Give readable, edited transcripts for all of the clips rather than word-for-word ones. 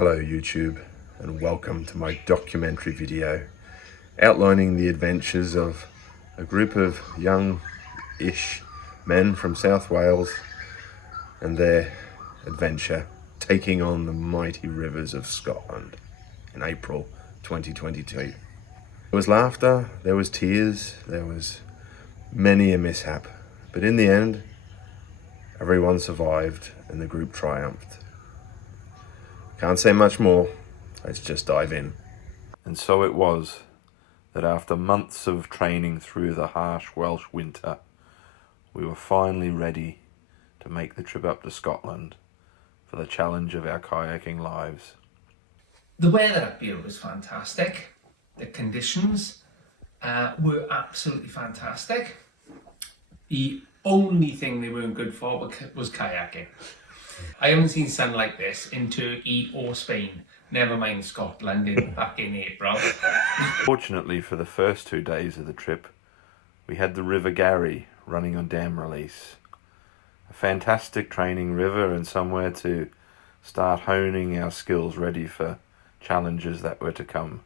Hello YouTube, and welcome to my documentary video outlining the adventures of a group of young-ish men from South Wales and their adventure taking on the mighty rivers of Scotland in April 2022. There was laughter, there was tears, there was many a mishap, but in the end everyone survived and the group triumphed. Can't say much more, let's just dive in. And so it was that after months of training through the harsh Welsh winter, we were finally ready to make the trip up to Scotland for the challenge of our kayaking lives. The weather up here was fantastic. The conditions were absolutely fantastic. The only thing they weren't good for was kayaking. I haven't seen sun like this in Turkey or Spain, never mind Scotland back in April. Fortunately for the first 2 days of the trip, we had the River Garry running on dam release. A fantastic training river and somewhere to start honing our skills ready for challenges that were to come.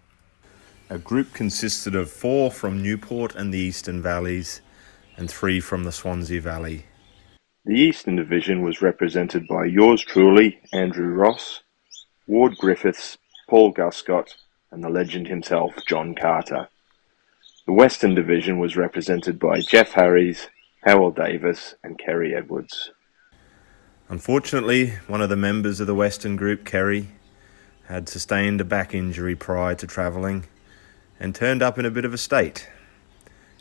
Our group consisted of 4 from Newport and the Eastern Valleys and 3 from the Swansea Valley. The Eastern Division was represented by yours truly, Andrew Ross, Ward Griffiths, Paul Guscott, and the legend himself, John Carter. The Western Division was represented by Jeff Harries, Howell Davis, and Kerry Edwards. Unfortunately, one of the members of the Western group, Kerry, had sustained a back injury prior to travelling and turned up in a bit of a state.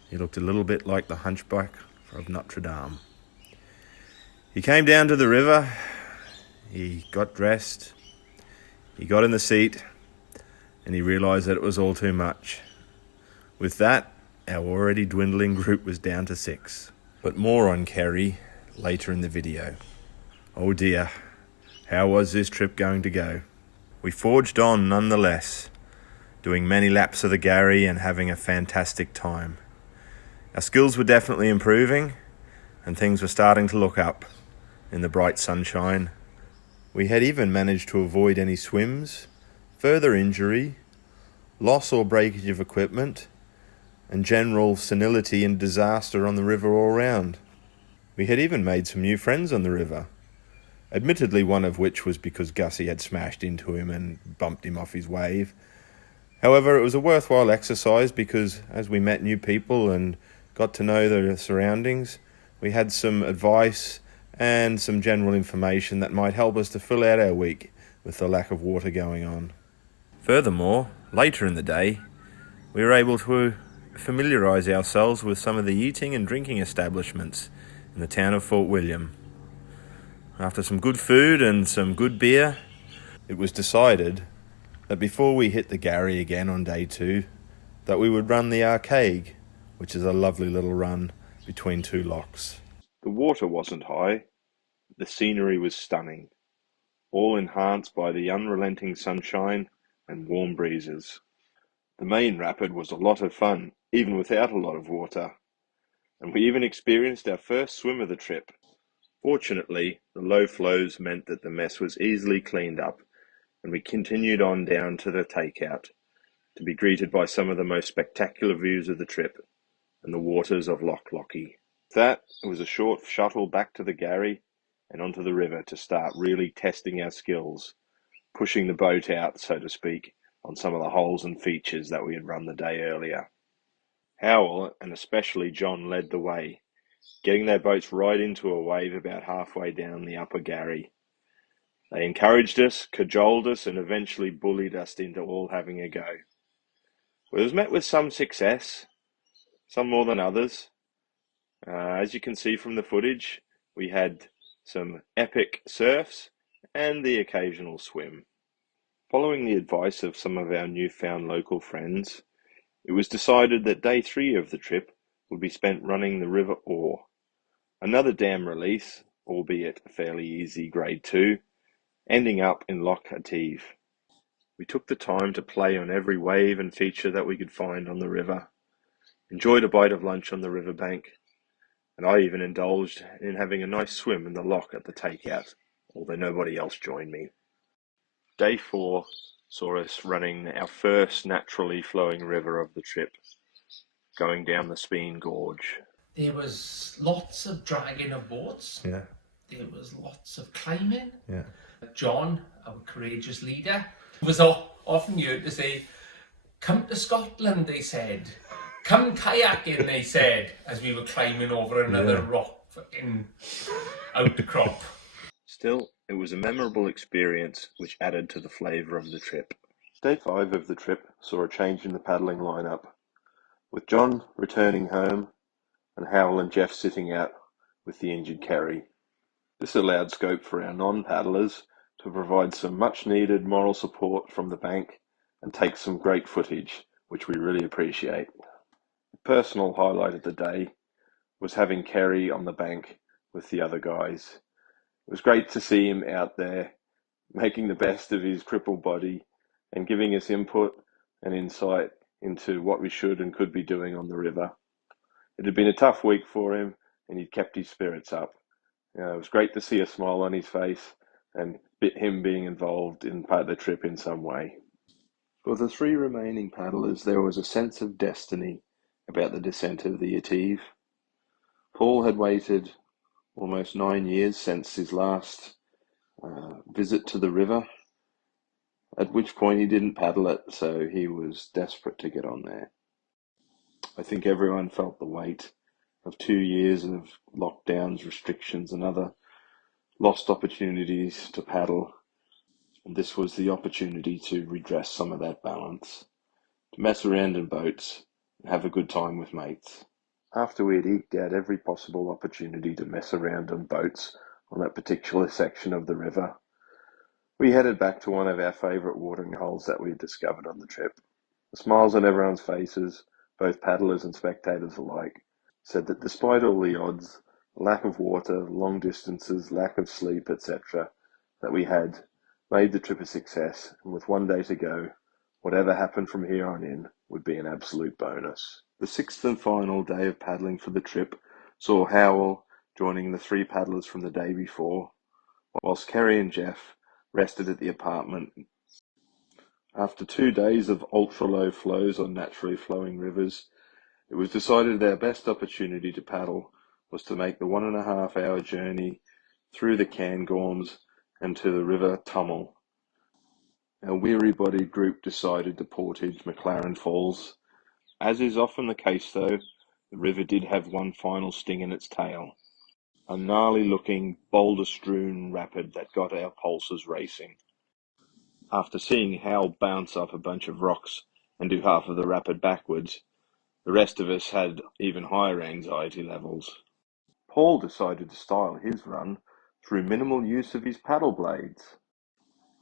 He looked a little bit like the hunchback of Notre Dame. He came down to the river, he got dressed, he got in the seat, and he realised that it was all too much. With that, our already dwindling group was down to 6. But more on Kerry later in the video. Oh dear, how was this trip going to go? We forged on nonetheless, doing many laps of the Garry and having a fantastic time. Our skills were definitely improving, and things were starting to look up in the bright sunshine. We had even managed to avoid any swims, further injury, loss or breakage of equipment, and general senility and disaster on the river all round. We had even made some new friends on the river, admittedly one of which was because Gussie had smashed into him and bumped him off his wave. However, it was a worthwhile exercise because as we met new people and got to know their surroundings, we had some advice and some general information that might help us to fill out our week with the lack of water going on. Furthermore, later in the day, we were able to familiarise ourselves with some of the eating and drinking establishments in the town of Fort William. After some good food and some good beer, it was decided that before we hit the Garry again on day 2, that we would run the Kayaking, which is a lovely little run between 2 lochs. The water wasn't high, the scenery was stunning, all enhanced by the unrelenting sunshine and warm breezes. The main rapid was a lot of fun, even without a lot of water, and we even experienced our first swim of the trip. Fortunately, the low flows meant that the mess was easily cleaned up, and we continued on down to the takeout to be greeted by some of the most spectacular views of the trip and the waters of Loch Lochy. That was a short shuttle back to the Garry and onto the river to start really testing our skills, pushing the boat out, so to speak, on some of the holes and features that we had run the day earlier. Howell, and especially John, led the way, getting their boats right into a wave about halfway down the upper Garry. They encouraged us, cajoled us, and eventually bullied us into all having a go. It was met with some success, some more than others. As you can see from the footage, we had some epic surfs and the occasional swim. Following the advice of some of our newfound local friends, it was decided that day 3 of the trip would be spent running the River Orr, another dam release, albeit a fairly easy grade 2, ending up in Loch Ative. We took the time to play on every wave and feature that we could find on the river, enjoyed a bite of lunch on the riverbank, and I even indulged in having a nice swim in the loch at the takeout, although nobody else joined me. Day 4 saw us running our first naturally flowing river of the trip, going down the Speen Gorge. There was lots of dragging of boats. Yeah, There was lots of climbing. yeah. John, our courageous leader, was often heard to say, "Come to Scotland," they said. "Come kayaking," they said, as we were climbing over another rock fucking outcrop. Still, it was a memorable experience which added to the flavour of the trip. Day 5 of the trip saw a change in the paddling lineup, with John returning home and Howell and Jeff sitting out with the injured Kerry. This allowed scope for our non-paddlers to provide some much-needed moral support from the bank and take some great footage, which we really appreciate. The personal highlight of the day was having Kerry on the bank with the other guys. It was great to see him out there making the best of his crippled body and giving us input and insight into what we should and could be doing on the river. It had been a tough week for him and he'd kept his spirits up. It was great to see a smile on his face and him being involved in part of the trip in some way. For the 3 remaining paddlers, there was a sense of destiny about the descent of the Yetive. Paul had waited almost 9 years since his last visit to the river, at which point he didn't paddle it, so he was desperate to get on there. I think everyone felt the weight of 2 years of lockdowns, restrictions, and other lost opportunities to paddle, and this was the opportunity to redress some of that balance, to mess around in boats and have a good time with mates. After we had eked out every possible opportunity to mess around on boats on that particular section of the river, we headed back to one of our favourite watering holes that we had discovered on the trip. The smiles on everyone's faces, both paddlers and spectators alike, said that despite all the odds, lack of water, long distances, lack of sleep, etc., that we had made the trip a success, and with 1 day to go, whatever happened from here on in would be an absolute bonus. The 6th and final day of paddling for the trip saw Howell joining the 3 paddlers from the day before, whilst Kerry and Jeff rested at the apartment. After 2 days of ultra-low flows on naturally flowing rivers, it was decided our best opportunity to paddle was to make the 1.5 hour journey through the Cairngorms and to the River Tummel. Our weary-bodied group decided to portage McLaren Falls. As is often the case though, the river did have one final sting in its tail. A gnarly-looking, boulder-strewn rapid that got our pulses racing. After seeing Hal bounce up a bunch of rocks and do half of the rapid backwards, the rest of us had even higher anxiety levels. Paul decided to style his run through minimal use of his paddle blades.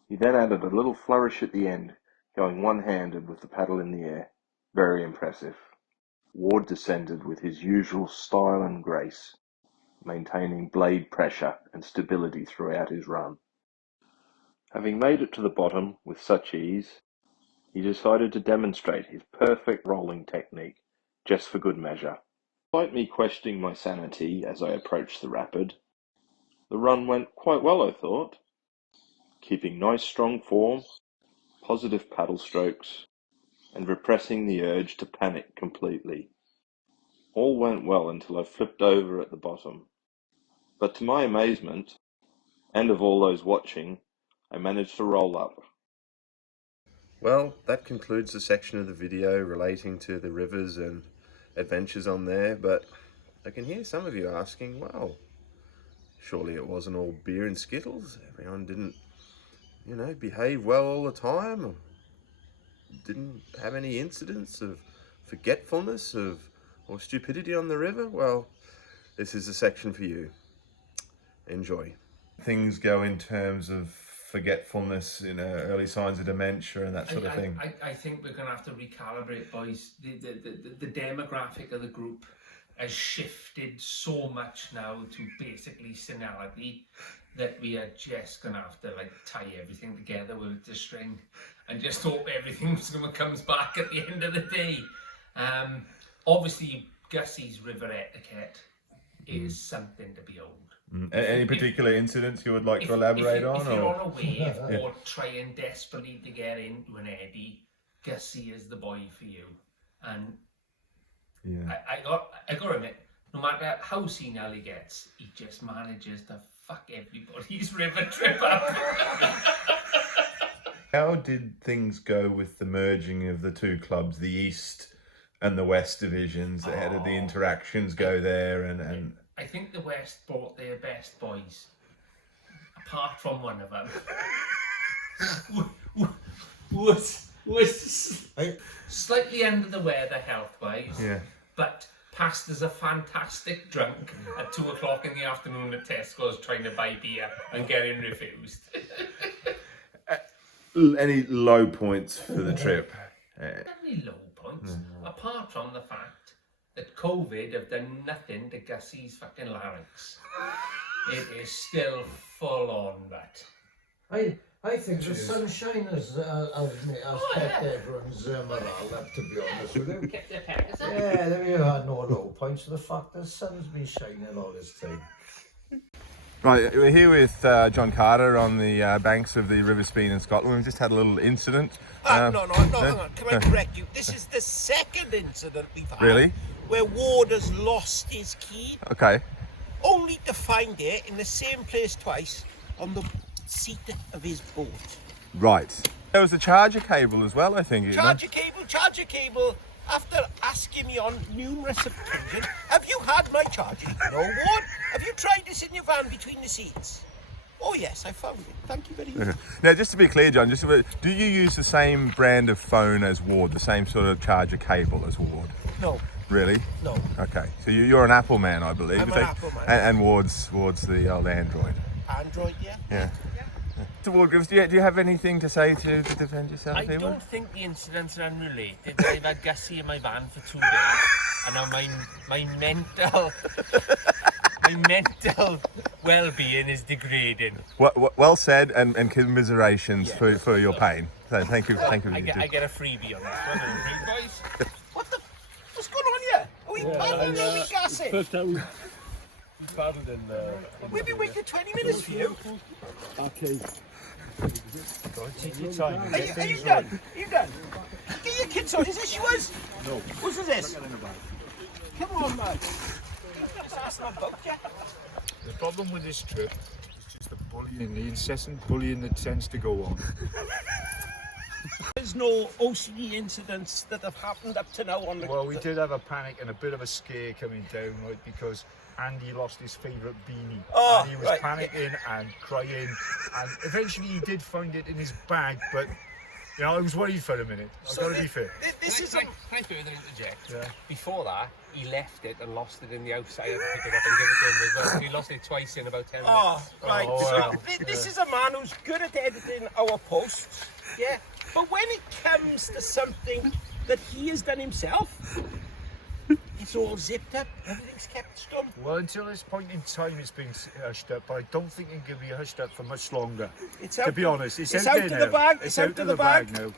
He then added a little flourish at the end, going one-handed with the paddle in the air. Very impressive. Ward descended with his usual style and grace, maintaining blade pressure and stability throughout his run. Having made it to the bottom with such ease, he decided to demonstrate his perfect rolling technique, just for good measure. Despite me questioning my sanity as I approached the rapid, the run went quite well, I thought, keeping nice strong form, positive paddle strokes, and repressing the urge to panic completely. All went well until I flipped over at the bottom, but to my amazement, and of all those watching, I managed to roll up. Well, that concludes the section of the video relating to the rivers and adventures on there, but I can hear some of you asking, well, surely it wasn't all beer and skittles? Everyone didn't, behave well all the time? Or didn't have any incidents of forgetfulness or stupidity on the river? Well, this is a section for you. Enjoy. Things go in terms of forgetfulness, early signs of dementia and that sort of thing. I think we're going to have to recalibrate, boys. The demographic of the group has shifted so much now to basically senility that we are just going to have to tie everything together with a string and just hope everything comes back at the end of the day. Obviously, Gussie's river etiquette is something to behold. Any particular incidents you would like to If, elaborate if on? you're Or? on a wave or trying desperately to get into an eddy, Gussie is the boy for you. And Yeah. I got to admit, no matter how senile he gets, he just manages to fuck everybody's river trip up. How did things go with the merging of the two clubs, the East and the West divisions? How did the interactions go there? And I think the West brought their best boys, apart from one of them. was slightly under the weather health-wise, yeah. but passed as a fantastic drunk at 2 o'clock in the afternoon at Tesco's trying to buy beer and getting refused. Any low points for the trip? Not any low points, apart from the fact that COVID have done nothing to Gussie's fucking larynx. It is still full on that. I think the sunshine has kept everyone's morale up, to be honest with you. Kept their peckers up. Yeah, there you had no low points. The fact the sun's been shining all this time. Right, we're here with John Carter on the banks of the River Speen in Scotland. We've just had a little incident. No, hang on. Can I correct you? This is the second incident we've had. Really? Where Ward has lost his key, Okay. only to find it in the same place twice on the seat of his boat. Right. There was a charger cable as well, I think. Charger cable. After asking me on numerous occasions, have you had my charger? No, Ward. Have you tried this in your van between the seats? Oh yes, I found it. Thank you very much. Now, just to be clear, John, do you use the same brand of phone as Ward, the same sort of charger cable as Ward? No. Really? No. Okay. So you're an Apple man, I believe. I'm an Apple man. And Ward's the old Android. Android, yeah. Yeah. Mr. Ward, do you have anything to say to defend yourself I here? don't think the incidents are unrelated. I've had Gussie in my van for 2 days, and now my mental well-being is degrading. Well said, and commiserations for your pain. So thank you. I get a freebie on this one, boys. What's going on here? Are we paddling or are we gassing? First time we paddled in We've been waiting 20 minutes for you. okay. Are you done? Are you done? Get your kids on. Is this yours? No. Whose is this? Come on, man. That's not boat yet. The problem with this trip is just the bullying, the incessant bullying that tends to go on. There's no OCD incidents that have happened up to now on the... Well, we did have a panic and a bit of a scare coming down, right, because Andy lost his favourite beanie. Oh, and he was right. panicking and crying, and eventually he did find it in his bag, but you know, I was worried for a minute. I've got to be fair. This is Can I further interject? Yeah. Before that, he left it and lost it in the outside. I had to pick it up and give it to him as well. He lost it twice in about 10 minutes. Oh, right. Oh, So wow. this is a man who's good at editing our posts. Yeah. But when it comes to something that he has done himself, it's all zipped up. Everything's kept stum. Well, until this point in time, it's been hushed up, but I don't think it can be hushed up for much longer. It's To out be honest, it's out there of now. the bag. It's out of the bag now.